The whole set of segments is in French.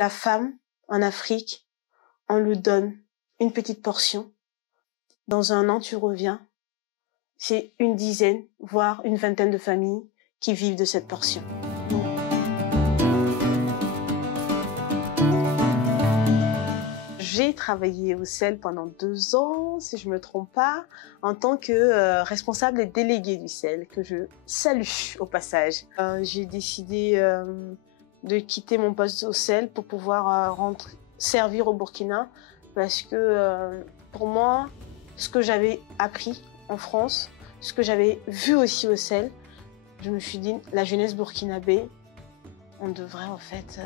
La femme, en Afrique, on lui donne une petite portion. Dans un an, tu reviens. C'est une dizaine, voire une vingtaine de familles qui vivent de cette portion. J'ai travaillé au sel pendant 2 ans, si je ne me trompe pas, en tant que responsable et déléguée du sel, que je salue au passage. J'ai décidé de quitter mon poste au sel pour pouvoir servir au Burkina, parce que pour moi, ce que j'avais appris en France, ce que j'avais vu aussi au sel, je me suis dit, la jeunesse burkinabé, on devrait en fait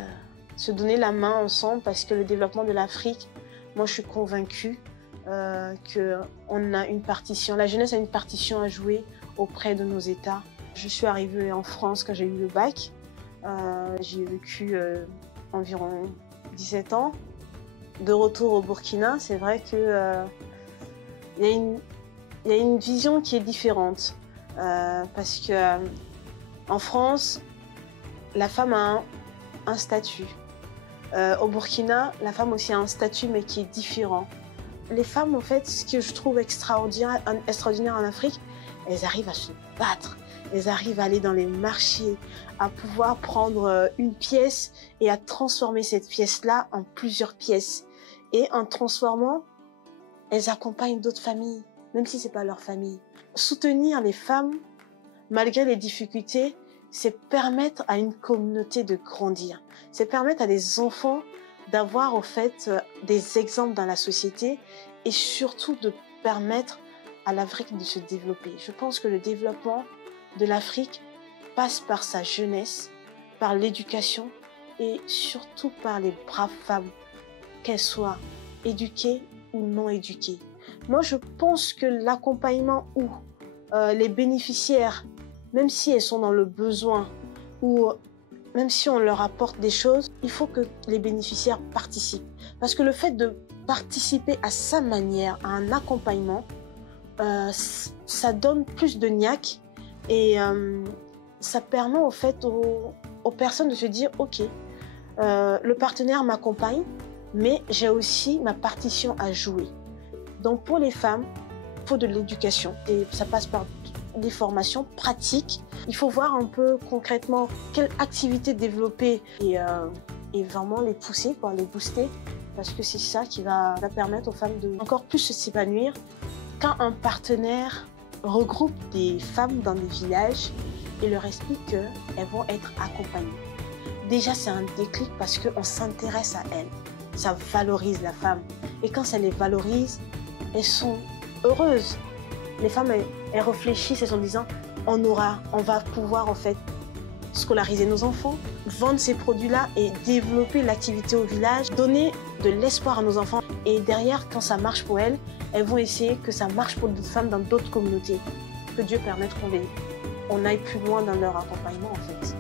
se donner la main ensemble, parce que le développement de l'Afrique, moi je suis convaincue qu'on a une partition, la jeunesse a une partition à jouer auprès de nos États. Je suis arrivée en France quand j'ai eu le bac, j'ai vécu environ 17 ans. De retour au Burkina, c'est vrai que il y a une vision qui est différente, parce que en France, la femme a un statut. Au Burkina, la femme aussi a un statut, mais qui est différent. Les femmes, en fait, ce que je trouve extraordinaire en Afrique, elles arrivent à se battre. Elles arrivent à aller dans les marchés, à pouvoir prendre une pièce et à transformer cette pièce-là en plusieurs pièces. Et en transformant, elles accompagnent d'autres familles, même si ce n'est pas leur famille. Soutenir les femmes, malgré les difficultés, c'est permettre à une communauté de grandir. C'est permettre à des enfants d'avoir, au fait, des exemples dans la société, et surtout de permettre à l'Afrique de se développer. Je pense que le développement de l'Afrique passe par sa jeunesse, par l'éducation et surtout par les braves femmes, qu'elles soient éduquées ou non éduquées. Moi, je pense que l'accompagnement où les bénéficiaires, même si elles sont dans le besoin ou même si on leur apporte des choses, il faut que les bénéficiaires participent. Parce que le fait de participer à sa manière, à un accompagnement, ça donne plus de niaque et ça permet au fait aux personnes de se dire « Ok, le partenaire m'accompagne, mais j'ai aussi ma partition à jouer ». Donc pour les femmes, il faut de l'éducation et ça passe par des formations pratiques. Il faut voir un peu concrètement quelle activité développer et vraiment les pousser, les booster, parce que c'est ça qui va permettre aux femmes de encore plus s'épanouir. Quand un partenaire regroupe des femmes dans des villages et leur explique qu'elles vont être accompagnées, déjà c'est un déclic parce qu'on s'intéresse à elles. Ça valorise la femme. Et quand ça les valorise, elles sont heureuses. Les femmes, elles réfléchissent en disant on va pouvoir en fait scolariser nos enfants, vendre ces produits-là et développer l'activité au village, donner de l'espoir à nos enfants. Et derrière, quand ça marche pour elles, elles vont essayer que ça marche pour d'autres femmes dans d'autres communautés. Que Dieu permette qu'on aille plus loin dans leur accompagnement en fait.